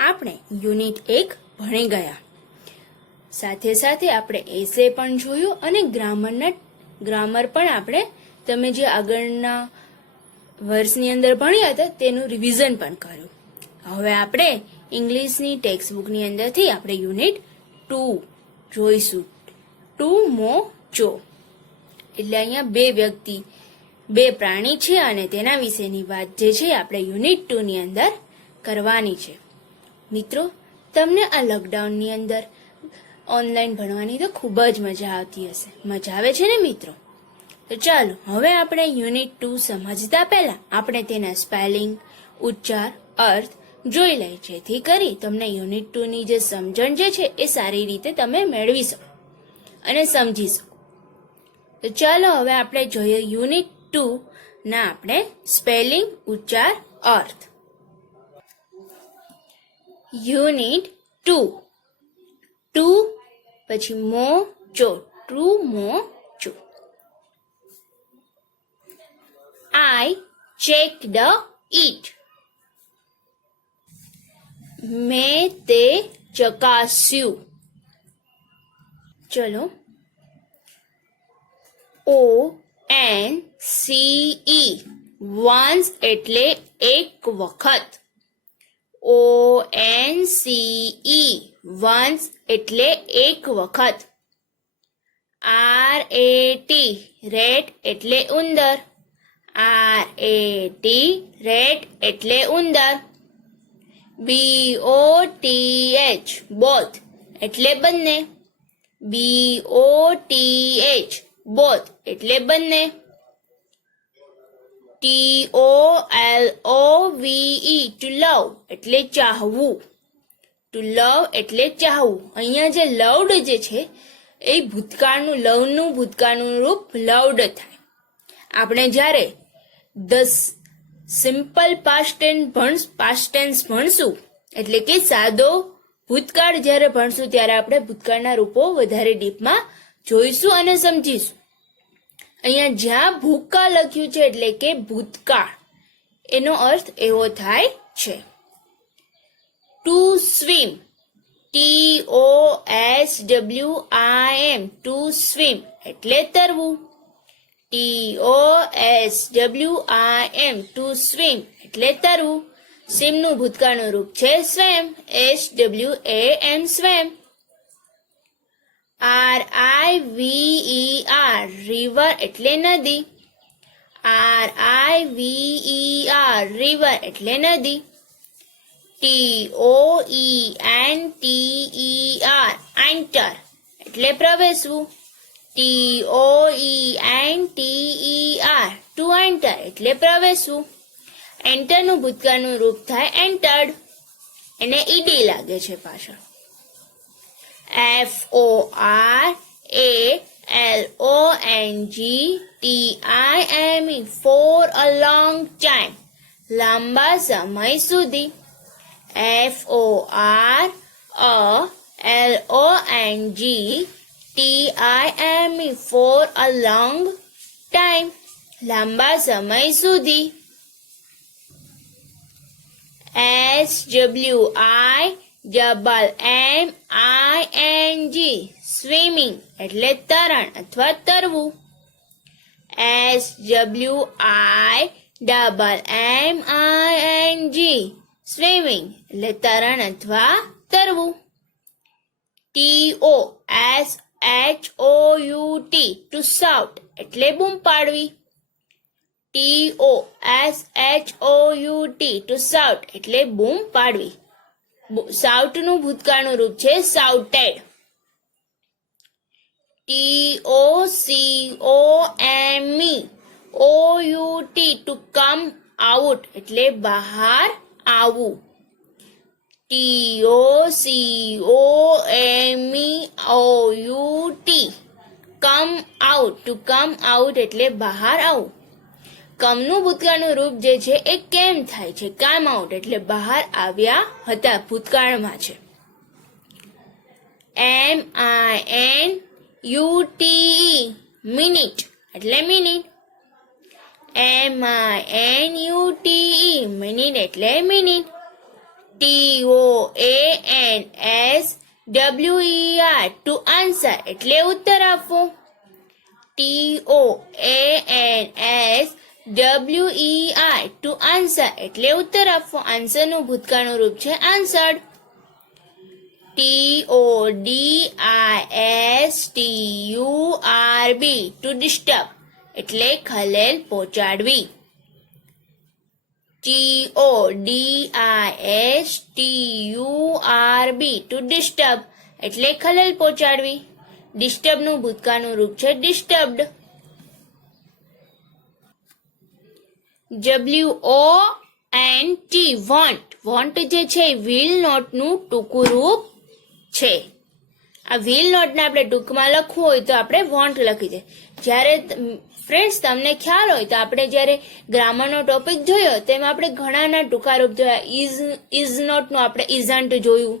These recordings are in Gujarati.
આપણે યુનિટ 1 ભણી ગયા. સાથે સાથે આપણે એસે પણ જોયું અને ગ્રામર પણ આપણે તમે જે આગળના વર્ષની અંદર ભણ્યા હતા તેનું રિવિઝન પણ કર્યું. હવે આપણે ઇંગ્લિશની ટેક્સ્ટ બુકની અંદરથી આપણે યુનિટ 2 જોઈશું. ટુ મો ચો એટલે અહીંયા બે પ્રાણી છે અને તેના વિશેની વાત જે છે આપણે યુનિટ 2 ની અંદર કરવાની છે. મિત્રો, તમને આ લોકડાઉનની અંદર ઓનલાઈન ભણવાની તો ખૂબ જ મજા આવતી હશે. મજા આવે છે ને મિત્રો? તો ચાલો હવે આપણે યુનિટ 2 સમજતા પહેલા આપણે તેના સ્પેલિંગ, ઉચ્ચાર, અર્થ જોઈ લઈએ, જેથી કરી તમને યુનિટ 2 ની જે સમજણ જે છે એ સારી રીતે તમે મેળવી શકો અને સમજી શકો. તો ચાલો હવે આપણે જોઈએ યુનિટ 2 ના આપણે સ્પેલિંગ, ઉચ્ચાર, અર્થ. યુનિટ 2 ટુ પછી મો ચો, ટુ મો ચો. I checked it. મેં તે ચકાસ્યું. ચલો. ONCE once એટલે એક વખત. ONCE once એટલે એક વખત. RAT રેટ એટલે ઉંદર. RAT રેટ એટલે ઉંદર. BOTH બોથ એટલે બંને. BOTH બોથ એટલે બંને. TOLOVE ટુ લવ એટલે ચાહવું. ટુ લવ એટલે ચાહવું. અહીંયા જે લવડ જે છે એ લવનું ભૂતકાળનું રૂપ લવડ થાય. આપણે જ્યારે સિમ્પલ પાસ્ટ ટેન્સ ભણશું એટલે કે સાદો ભૂતકાળ જ્યારે ભણશું ત્યારે આપણે ભૂતકાળના રૂપો વધારે ડીપમાં જોઈશું અને સમજીશું. અહીંયા જ્યાં ભૂકા લખ્યું છે એટલે કે ભૂતકાળ, એનો અર્થ એવો થાય છે. Two swim, TOSWIM two swim એટલે તરવું. TOSWIM ટુ સ્વિમ એટલે તરવું. સ્વિમનું ભૂતકાળનું રૂપ છે સ્વેમ. SWAM સ્વેમ. RIVER રિવર એટલે નદી. RIVER રિવર એટલે નદી. TOENTER એન્ટર એટલે પ્રવેશવું. TOENTER ટુ એન્ટર એટલે પ્રવેશવું. એન્ટરનું ભૂતકાળનું રૂપ થાય એન્ટર્ડ. એને ઈડી લાગે છે પાછળ. FORALONGTIME for a long time લાંબા સમય સુધી. FORALONGTIME for a long time લાંબા સમય સુધી. SWIMMING સ્વિમિંગ એટલે તરણ અથવા તરવું. SWIMMING સ્વિમિંગ એટલે તરણ અથવા તરવું. TOSHOUT ટુ શાઉટ એટલે બૂમ પાડવી. TOSHOUT ટુ શાઉટ એટલે બૂમ પાડવી. શાઉટનું ભૂતકાળનું રૂપ છે shouted. TOCOMEOUT to come out એટલે બહાર આવવું. TOCOMEOUT come out to come out એટલે બહાર આવવું. કમનું ભૂતકાળનું રૂપ જે છે એ કેમ થાય છે. કામ આઉટ એટલે બહાર આવ્યા હતા, ભૂતકાળમાં છે. MINUTE મિનિટ એટલે મિનિટ. MINUTE મિનિટ એટલે minute. TORCHIOUT TOANSWER to answer એટલે ઉત્તર આપવો. TOANSWER ટુ આન્સર એટલે ઉત્તર આપવો. આન્સરનું ભૂતકાળનું રૂપ છે આન્સર્ડ. TODISTURB ટુ ડિસ્ટર્બ એટલે ખલેલ પહોંચાડવી. TODISTURB ટુ ડિસ્ટર્બ એટલે ખલેલ પહોંચાડવી. ડિસ્ટર્બનું ભૂતકાળનું રૂપ છે ડિસ્ટર્બ્ડ. WONT વોન્ટ જે છે વિલ નોટનું ટૂંકું રૂપ છે. આ વિલ નોટને આપણે ટૂંકમાં લખવું હોય તો આપણે વોન્ટ લખી દે. જ્યારે ફ્રેન્ડ્સ તમને ખ્યાલ હોય તો આપણે જ્યારે ગ્રામરનો ટોપિક જોયો તેમાં આપણે ઘણાના ટૂંકા રૂપ જોયા. ઇઝ નોટનું આપણે ઇઝન્ટ જોયું.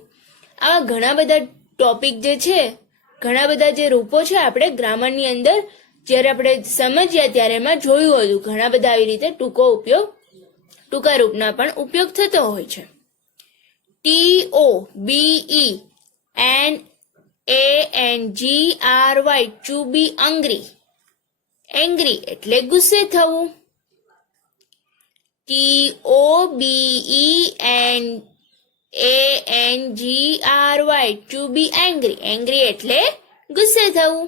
આવા ઘણા બધા ટોપિક જે છે, ઘણા બધા જે રૂપો છે આપણે ગ્રામરની અંદર જ્યારે આપણે સમજ્યા ત્યારે એમાં જોયું હતું. ઘણા બધા આવી રીતે ટૂંકા રૂપના પણ ઉપયોગ થતો હોય છે. TOBENANGRY to be angry. Angry એટલે ગુસ્સે થવું. TOBENANGRY to be angry. Angry એટલે ગુસ્સે થવું.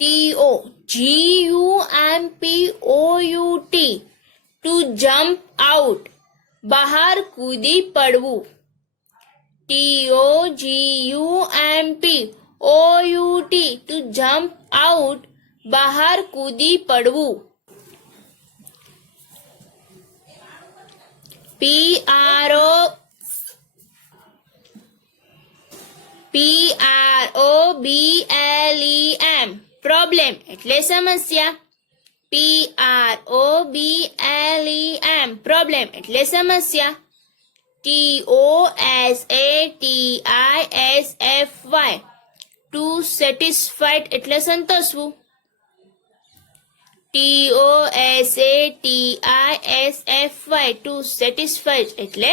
TOJUMPOUT ટુ જમ્પ આઉટ બહાર કૂદી પડવું. TOJUMPOUT ટુ જમ્પ આઉટ બહાર કૂદી પડવું. PROBLEM પ્રોબ્લેમ એટલે સમસ્યા. PROBLEM પ્રોબ્લેમ એટલે સમસ્યા. TOSATISFY ટુ સેટિસ્ફાઈડ એટલે સંતોષવું. TOSATISFY ટુ સેટિસ્ફાઈડ એટલે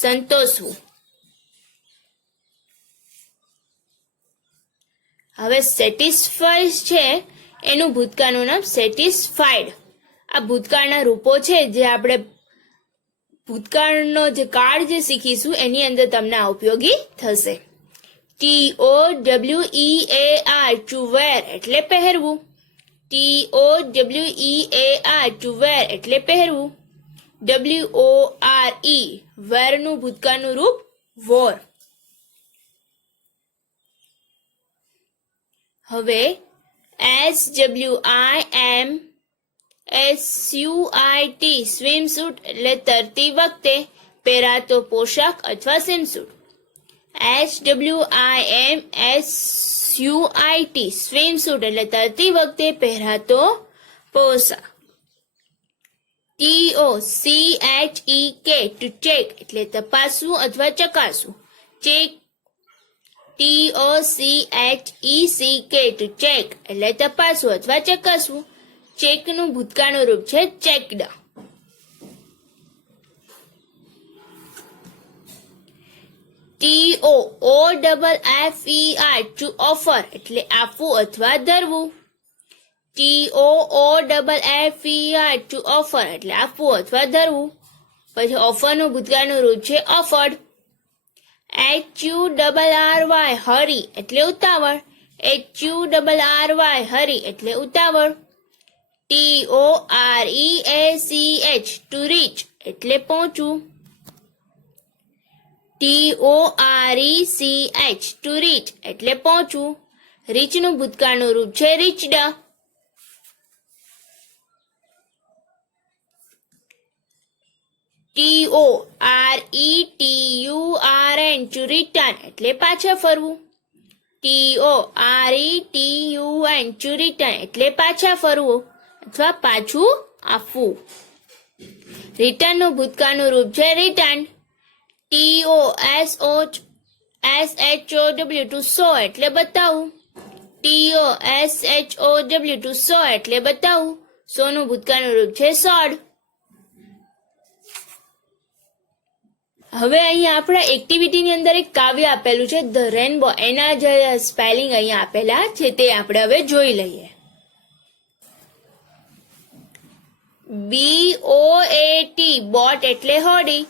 સંતોષવું. હવે સેટિસ્ફાઈડ છે એનું ભૂતકાળનું નામ સેટિસ્ફાઈડ. આ ભૂતકાળના રૂપો છે જે આપણે ભૂતકાળનો જે કાળ જે શીખીશું એની અંદર તમને આ ઉપયોગી થશે. TOWEAR ટુ વેર એટલે પહેરવું. TOWEAR ટુ વેર એટલે પહેરવું. WORE વેરનું ભૂતકાળનું રૂપ વોર. હવે SWIMSUIT સ્વિમસૂટ એટલે તરતી વખતે પહેરાતો પોશાક અથવા સ્વિમસૂટ. SWIMSUIT સ્વિમસૂટ એટલે તરતી વખતે પહેરાતો પોશાક. TOCHEK ટુ ચેક એટલે તપાસવું અથવા ચકાસવું. ચેક. TOCHECK ટુ ચેક એટલે તપાસવું અથવા ચકાસવું. ચેકનું ભૂતકાળનું રૂપ છે ચેકડ. TOOFFER ટુ ઓફર એટલે આપવું અથવા ધરવું. TOOFFER ટુ ઓફર એટલે આપવું અથવા ધરવું. પછી ઓફરનું ભૂતકાળનું રૂપ છે ઓફર્ડ. HURRY હરી એટલે ઉતાવળ. HURRY હરી એટલે ઉતાવળ. TOREACH ટુ રીચ એટલે પહોંચવું. TORECH ટુ રીચ એટલે પહોંચવું. રીચનું ભૂતકાળનું રૂપ છે રીચડ. TORETURN ટુ રિટર્ન એટલે પાછા ફરવું. TORETUN ટુ રિટર્ન એટલે પાછા ફરવું અથવા પાછું આપવું. રિટર્નનું ભૂતકાળનું રૂપ છે રિટર્ન. TOSHOW ટુ શો એટલે બતાવવું. TOSHOW ટુ શો એટલે બતાવવું. શોનું ભૂતકાળનું રૂપ છે શોડ. હવે અહીંયા આપણા એક્ટિવિટીની અંદર એક કાવ્ય આપેલું છે ધ રેનબો, એના જે સ્પેલિંગ અહીંયા આપેલા છે તે આપણે હવે જોઈ લઈએ. BOAT બોટ એટલે હોડી,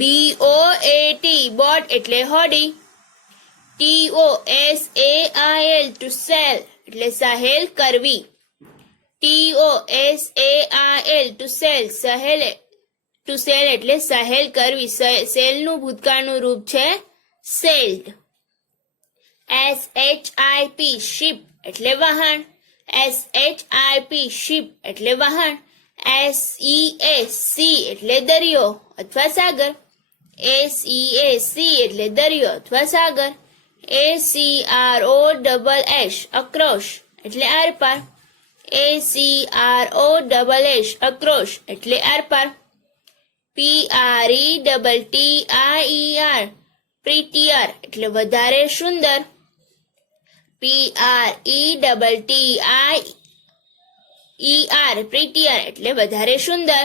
BOAT બોટ એટલે હોડી. TOSAIL ટુ સેલ એટલે સહેલ કરવી, TOSAIL to sell સહેલ to sell એટલે સહેલ કરવી. સેલનું ભૂતકાળનું રૂપ છે સેલ્ડ. SHIP શિપ એટલે વહાણ, SHIP શિપ એટલે વહાણ. SEA એટલે દરિયો અથવા સાગર, SEA એટલે દરિયો અથવા સાગર. ACROSS અક્રોશ એટલે આરપાર, ACROSS અક્રોશ એટલે આરપાર. PRETTIER પ્રીતિયર એટલે વધારે સુંદર, PRETTIER પ્રીતિયર એટલે વધારે સુંદર.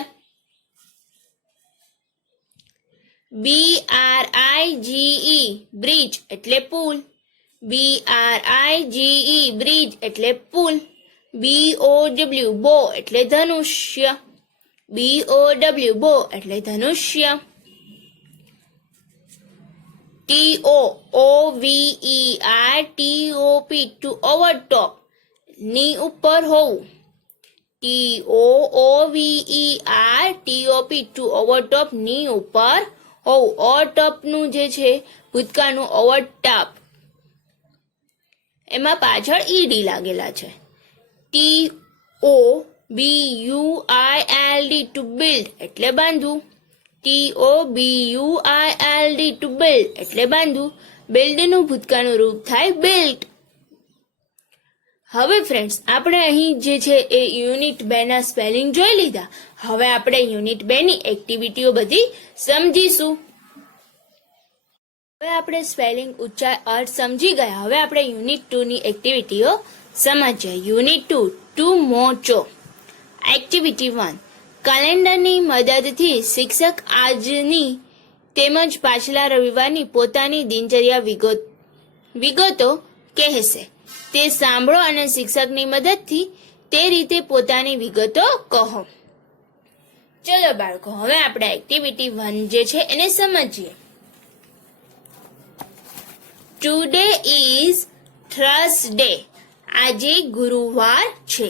BRIGE બ્રિજ એટલે પુલ, BRIGE બ્રિજ એટલે પુલ. BOW બો એટલે ધનુષ્ય, BOW બો એટલે ધનુષ્ય. TOOVER ટુ ઓવરટોપ ની ઉપર હોવું, TOOVER ટુ ઓવરટોપ ની ઉપર હોવું. ઓવરટોપ નું જે છે ભૂતકાળનું ઓવરટોપ, એમાં પાછળ ED લાગેલા છે. TOBUILD ટુ બિલ્ડ એટલે બાંધવું, TOBUILD ટુ બિલ્ડ એટલે બાંધવું. બિલ્ડનું ભૂતકાળનું રૂપ થાય બિલ્ટ. હવે ફ્રેન્ડ્સ, આપણે અહીં જે છે એ યુનિટ 2 ના સ્પેલિંગ જોઈ લીધા. હવે આપણે યુનિટ 2 ની એક્ટિવિટીઓ બધી સમજીશું. હવે આપણે સ્પેલિંગ, ઉચ્ચાર, અર્થ સમજી ગયા. હવે આપણે યુનિટ 2 ની એક્ટિવિટીઓ સમજીએ. યુનિટ 2 ટુ મોચો. એક્ટિવિટી 1, કેલેન્ડરની મદદથી શિક્ષક આજની તેમજ પાછલા રવિવારની પોતાની દિનચર્યા વિગતો કહેશે. તે સાંભળો અને શિક્ષકની મદદથી તે રીતે પોતાની વિગતો કહો. ચલો બાળકો, હવે આપણે એક્ટિવિટી 1 જે છે એને સમજીએ. Today is Thursday. આજે ગુરુવાર છે.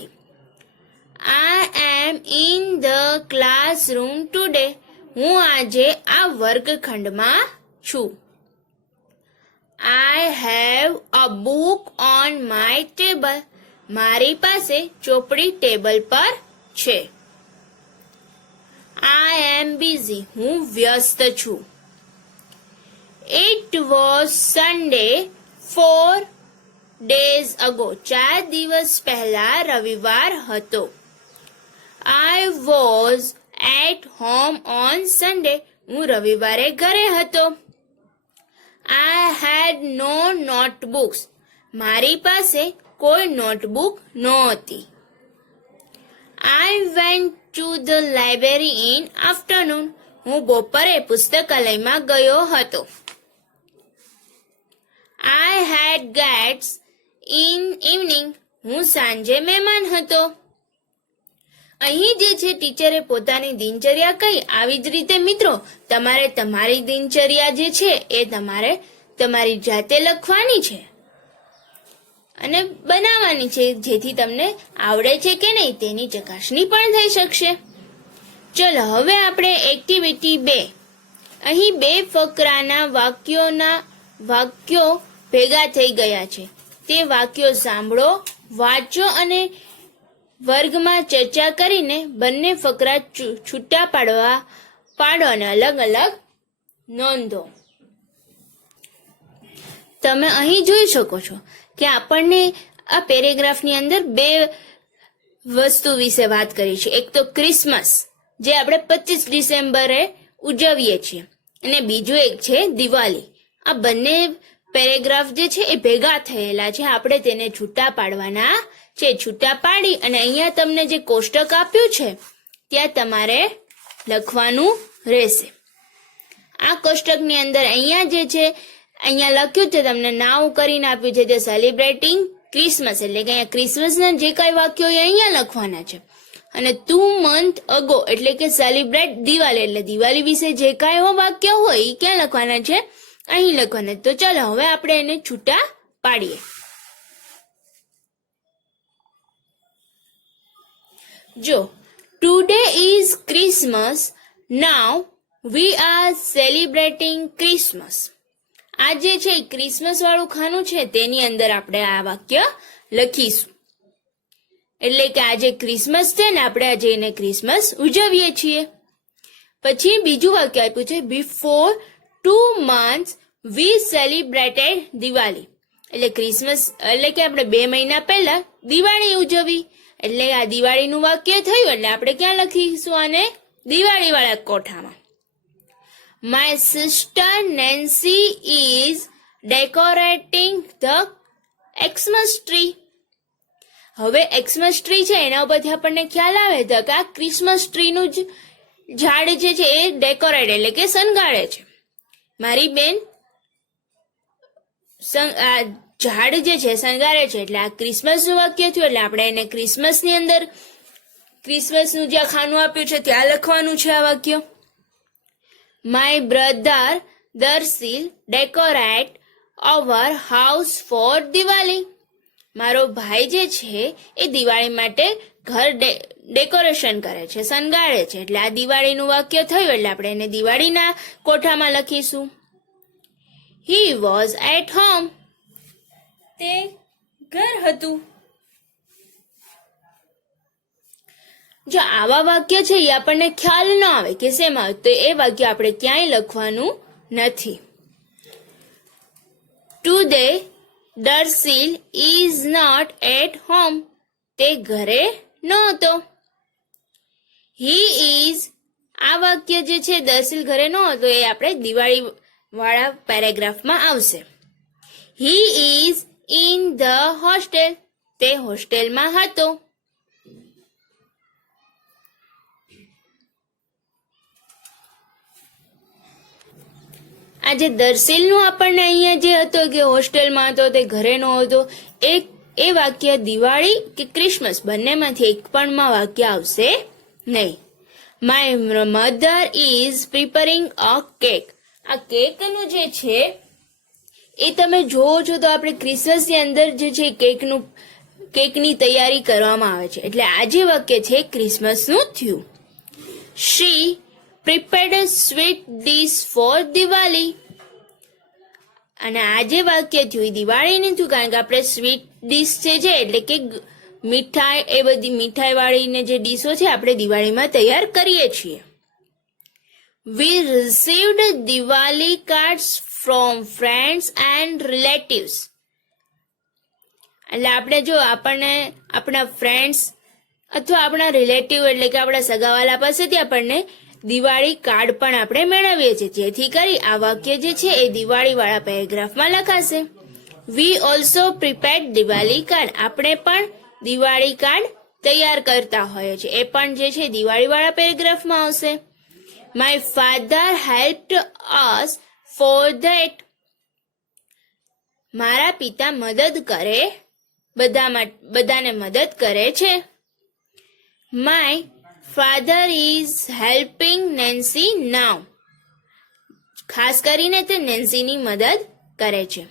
I M in the classroom today. હું આજે આ વર્ગખંડમાં છું. I have a book on my table. મારી પાસે ચોપડી ટેબલ પર છે. I am busy. હું વ્યસ્ત છું. It was Sunday 4 days ago. 4 દિવસ પહેલા રવિવાર હતો. I was at home on Sunday. હું રવિવારે ઘરે હતો. I had no notebooks. મારી પાસે કોઈ નોટબુક નહોતી. I went to the library in afternoon. હું બપોરે પુસ્તકાલયમાં ગયો હતો. I had guests in evening. હું સાંજે મહેમાન હતો. અહીં જે છે ટીચરે પોતાની દિનચર્યા કહી. આવી જ રીતે મિત્રો, તમારે તમારી દિનચર્યા જે છે એ તમારે તમારી જાતે લખવાની છે અને બનાવવાની છે, જેથી તમને આવડે છે કે નહીં તેની ચકાસણી પણ થઈ શકશે. ચલો હવે આપણે એક્ટિવિટી 2. અહીં 2 ફકરાના વાક્યો ભેગા થઈ ગયા છે. તે વાક્યો સાંભળો, વાંચો અને વર્ગમાં ચર્ચા કરીને બંને ફકરા છૂટા પાડો અને અલગ અલગ નોંધો. તમે અહીં જોઈ શકો છો કે આપણને આ પેરેગ્રાફની અંદર 2 વસ્તુ વિશે વાત કરી છે. એક તો ક્રિસમસ, જે આપણે 25 ડિસેમ્બરે ઉજવીએ છીએ, અને બીજું એક છે દિવાળી. આ બંને પેરેગ્રાફ જે છે એ ભેગા થયેલા છે. આપણે તેને છૂટા પાડવાના છે. છૂટા પાડી અને અહીંયા તમને જે કોષ્ટક આપ્યું છે ત્યાં તમારે લખવાનું રહેશે. આ કોષ્ટકની અંદર અહીંયા જે છે અહીંયા લખ્યું છે તમને નાવ કરીને આપ્યું છે તે સેલિબ્રેટિંગ ક્રિસમસ, એટલે કે અહીંયા ક્રિસમસના જે કાંઈ વાક્યો હોય અહીંયા લખવાના છે. અને 2 months ago એટલે કે સેલિબ્રેટ દિવાળી, એટલે દિવાળી વિશે જે કાંઈ વાક્ય હોય એ ક્યાં લખવાના છે? અહીં લખવાના. તો ચાલો હવે આપણે એને છૂટા પાડીએ. જો today is Christmas, now V are celebrating Christmas. આ જે છે ક્રિસમસ વાળું ખાનું છે તેની અંદર આપણે આ વાક્ય લખીશું. એટલે કે આજે ક્રિસમસ છે ને આપણે આજે એને ક્રિસમસ ઉજવીએ છીએ. પછી બીજું વાક્ય આપ્યું છે before 2 months we celebrated Diwali, એટલે ક્રિસમસ એટલે કે આપણે 2 મહિના પહેલા દિવાળી ઉજવી. એટલે આ દિવાળીનું વાક્ય થયું એટલે આપણે ક્યાં લખીશું આને? દિવાળી વાળા કોઠામાં. My sister Nancy is decorating the Xmas tree. હવે એક્સમસ ટ્રી છે એના ઉપરથી આપણને ખ્યાલ આવે છે કે આ ક્રિસમસ ટ્રીનું જ ઝાડ જે છે એ ડેકોરેટ એટલે કે શણગારે છે. મારી બેન આ ઝાડ જે છે શણગારે છે, એટલે આ ક્રિસમસનું વાક્ય થયું. એટલે આપણે એને ક્રિસમસની અંદર ક્રિસમસનું જ્યાં ખાનું આપ્યું છે ત્યાં લખવાનું છે આ વાક્ય. My brother Darshil decorate our house for Diwali. મારો ભાઈ જે છે એ દિવાળી માટે ઘર ડેકોરેશન કરે છે, શણગારે છે. એટલે આ દિવાળીનું વાક્ય થયું એટલે આપણે એને દિવાળીના કોઠામાં લખીશું. He was at home. તે ઘર હતું. જો આવા વાક્ય છે એ આપણને ખ્યાલ ન આવે કે શેમાં, તો એ વાક્ય આપણે ક્યાંય લખવાનું નથી. Today Darshil is not at home. તે ઘરે નહોતો. હી ઇઝ, આ વાક્ય જે છે દર્શિલ ઘરે નહોતો એ આપણે દિવાળી વાળા પેરેગ્રાફમાં આવશે. He is in the hostel. તે હોસ્ટેલમાં હતો. આજે દર્શિલનું આપણને અહીંયા જે હતો કે હોસ્ટેલમાં હતો તે ઘરે ન હતો, એ વાક્ય દિવાળી કે ક્રિસમસ બંનેમાંથી એક પણમાં વાક્ય આવશે નહીં. My mother is preparing a cake. આ કેકનું જે છે એ તમે જોવો છો તો આપણે ક્રિસમસની અંદર જે છે કેકની તૈયારી કરવામાં આવે છે. એટલે આ જે વાક્ય છે ક્રિસમસનું થયું. શી prepared a sweet dish for Diwali. અને આ જે વાક્ય થયું એ દિવાળીનું થયું કારણ કે આપણે સ્વીટ ડીશ છે એટલે કે મીઠાઈ, એ બધી મીઠાઈ વાળીને જે ડીશો છે આપણે દિવાળીમાં તૈયાર કરીએ છીએ. We received Diwali cards from friends and relatives. એટલે આપણે જો આપણને આપણા ફ્રેન્ડ્સ અથવા આપણા રિલેટિવ એટલે કે આપણા સગાવાલા પાસેથી આપણને દિવાળી કાર્ડ પણ આપણે મેળવીએ છીએ, જેથી કરી આ વાક્ય જે છે એ દિવાળી વાળા પેરેગ્રાફમાં લખાશે. We also prepared Diwali card. આપણે પણ દિવાળી કાર્ડ તૈયાર કરતા હોઈએ છીએ, એ પણ જે છે દિવાળી વાળા પેરેગ્રાફમાં આવશે. My father helped us for that. મારા પિતા મદદ કરે, બધાને મદદ કરે છે. My father is helping Nancy now. ખાસ કરીને તે નેન્સીની મદદ કરે છે.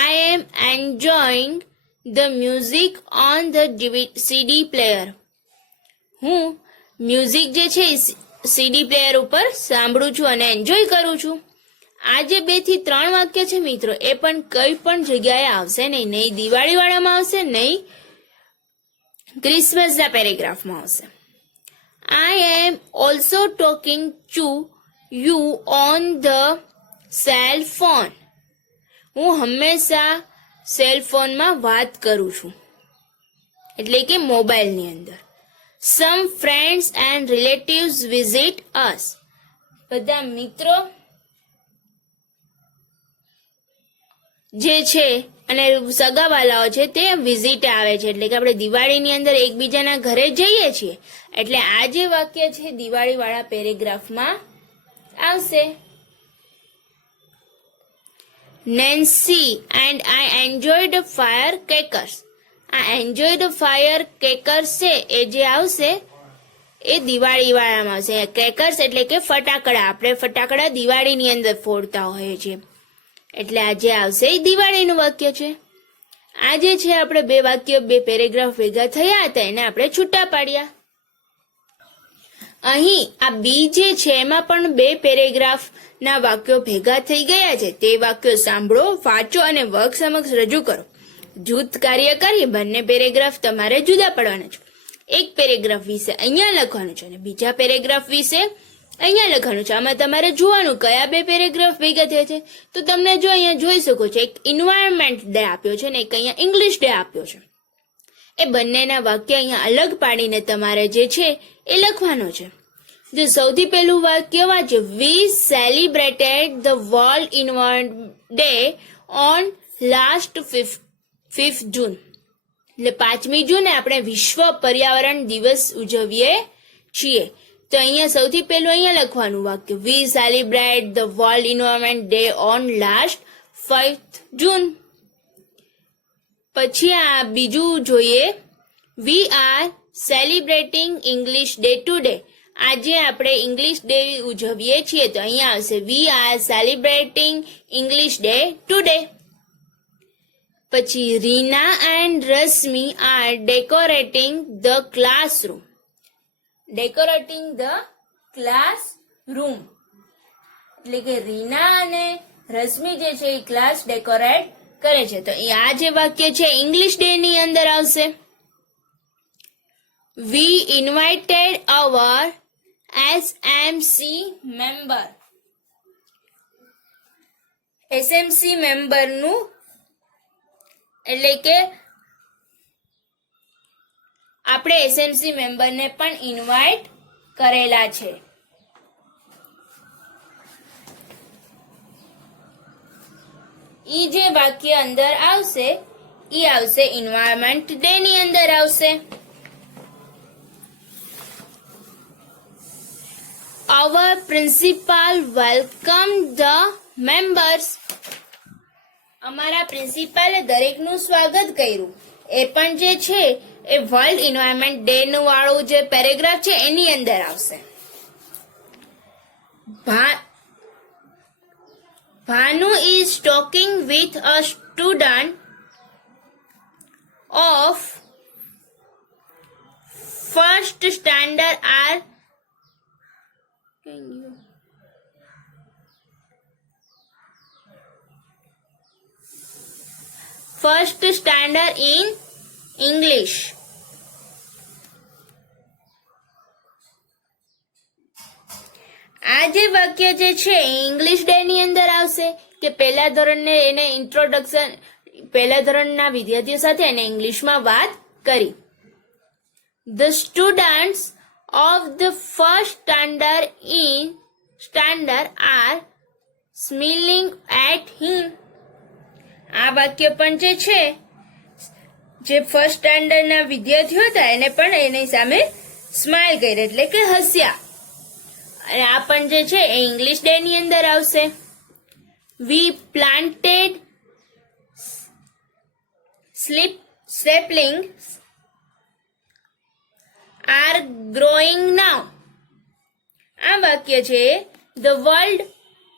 I am enjoying the music on the CD player. હું મ્યુઝિક જે છે સીડી પ્લેયર ઉપર સાંભળું છું અને એન્જોય કરું છું. આ જે 2 થી 3 વાક્ય છે મિત્રો એ પણ કઈ પણ જગ્યાએ આવશે નહીં દિવાળી વાળામાં આવશે, નહીં ક્રિસમસના પેરેગ્રાફમાં આવશે. I am also talking to you on the cell phone. હું હંમેશા સેલ ફોનમાં વાત કરું છું, એટલે કે મોબાઈલની અંદર. Some friends and relatives visit us. બધા મિત્રો જે છે અને સગાવાલાઓ છે તે વિઝિટ આવે છે, એટલે કે આપણે દિવાળીની અંદર એકબીજાના ઘરે જઈએ છીએ. એટલે આ જે વાક્ય છે દિવાળી વાળા પેરેગ્રાફમાં આવશે. Nancy and I enjoyed firecrackers. આ enjoyed firecrackers છે એ જે આવશે એ દિવાળી વાળામાં આવશે. ક્રેકર્સ એટલે કે ફટાકડા. આપણે ફટાકડા દિવાળીની અંદર ફોડતા હોઈએ છીએ, એટલે આ જે આવશે એ દિવાળીનું વાક્ય છે. આ જે છે આપણે બે વાક્ય, બે પેરેગ્રાફ ભેગા થયા હતા, એને આપણે છૂટા પાડ્યા. અહીં આ બી જે છે એમાં પણ બે પેરેગ્રાફ ના વાક્યો ભેગા થઈ ગયા છે. તે વાક્યો સાંભળો, વાંચો અને વર્ગ સમક્ષ રજૂ કરો. જૂથ કાર્ય કરી બંને પેરેગ્રાફ તમારે જુદા પડવાના છે. એક પેરેગ્રાફ વિશે અહીંયા લખવાનું છે અને બીજા પેરેગ્રાફ વિશે અહીંયા લખવાનું છે. આમાં તમારે જોવાનું કયા બે પેરેગ્રાફ ભેગા થયા છે. તો તમને જો અહીંયા જોઈ શકો છો, એક એન્વાયરમેન્ટ ડે આપ્યો છે ને એક અહીંયા ઇંગ્લિશ ડે આપ્યો છે. એ બંનેના વાક્ય અહીંયા અલગ પાડીને તમારે જે છે એ લખવાનો છે. જે સૌથી પહેલું વાક્ય વાંચો, we celebrated the world environment day on last 5th જૂન. એટલે 5મી જૂને આપણે વિશ્વ પર્યાવરણ દિવસ ઉજવીએ છીએ. તો અહીંયા સૌથી પહેલું અહીંયા લખવાનું વાક્ય, we celebrate the world environment day on last 5th June. પછી આ બીજું જોઈએ, we are celebrating English day today. આજે આપણે ઇંગ્લિશ ડે ઉજવીએ છીએ, તો અહીંયા આવશે we are celebrating English day today. પછી Reena and Rashmi are decorating the classroom. Decorating the classroom એટલે કે રીના અને રશ્મિ જે છે એ ક્લાસ ડેકોરેટ કરે છે. તો આ જે વાક્ય છે ઇંગ્લિશ ડે ની અંદર આવશે. વી ઇન્વાઇટેડ અવર SMC મેમ્બર. SMC મેમ્બરનું એટલે કે આપણે SMC મેમ્બરને પણ ઇન્વાઇટ કરેલા છે. ઈ જે વાક્ય અંદર આવશે ઈ આવશે એન્વાયરમેન્ટ ડે ની અંદર આવશે. Our principal welcomed the members. અમારા પ્રિન્સિપાલે દરેકનું સ્વાગત કર્યું. એ પણ જે છે એ વર્લ્ડ એન્વાયરમેન્ટ ડે નું વાળું જે પેરેગ્રાફ છે એની અંદર આવશે. Bhanu is talking with a student of first standard are first standard in English. આ જે વાક્ય જે છે ઇંગ્લિશ ડે ની અંદર આવશે કે પહેલા ધોરણને એને ઇન્ટ્રોડક્શન, પહેલા ધોરણના વિદ્યાર્થીઓ સાથે એને ઇંગ્લિશમાં વાત કરી. The students of the first standard are smiling at him. આ વાક્ય પણ જે છે જે ફર્સ્ટ સ્ટાન્ડર્ડના વિદ્યાર્થીઓ હતા એને પણ એની સામે સ્માઇલ કરી એટલે કે હસ્યા. અને આ પણ જે છે એ ઇંગ્લિશ ડે ની અંદર આવશે. વી planted saplings are growing now. આ વાક્ય છે ધ વર્લ્ડ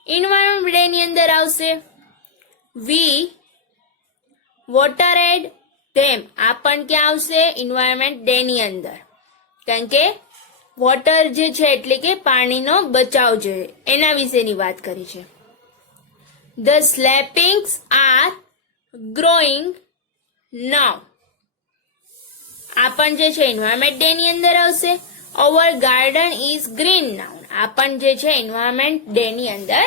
એન્વાયરમેન્ટ ડે ની અંદર આવશે. વી વોટરેડ ધેમ. આ પણ ક્યાં આવશે? એન્વાયરમેન્ટ ડે ની અંદર. કારણ કે વોટર જે છે એટલે કે પાણીનો બચાવ જોઈએ એના વિશેની વાત કરી છે. ધ સ્લેપિંગ્સ આર ગ્રોઈંગ નાઉ. આ પણ જે છે એન્વાયરમેન્ટ ડે ની અંદર આવશે. અવર ગાર્ડન ઇઝ ગ્રીન નાઉ. આ પણ જે છે એન્વાયરમેન્ટ ડે ની અંદર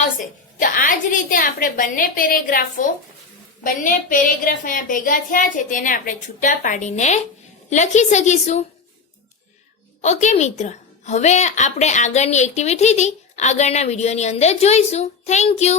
આવશે. તો આ જ રીતે આપણે બંને પેરેગ્રાફ અહીંયા ભેગા થયા છે તેને આપણે છૂટા પાડીને લખી શકીશું. ઓકે મિત્ર, હવે આપણે આગળની એક્ટિવિટી આગળના વિડીયોની અંદર જોઈશું. Thank you.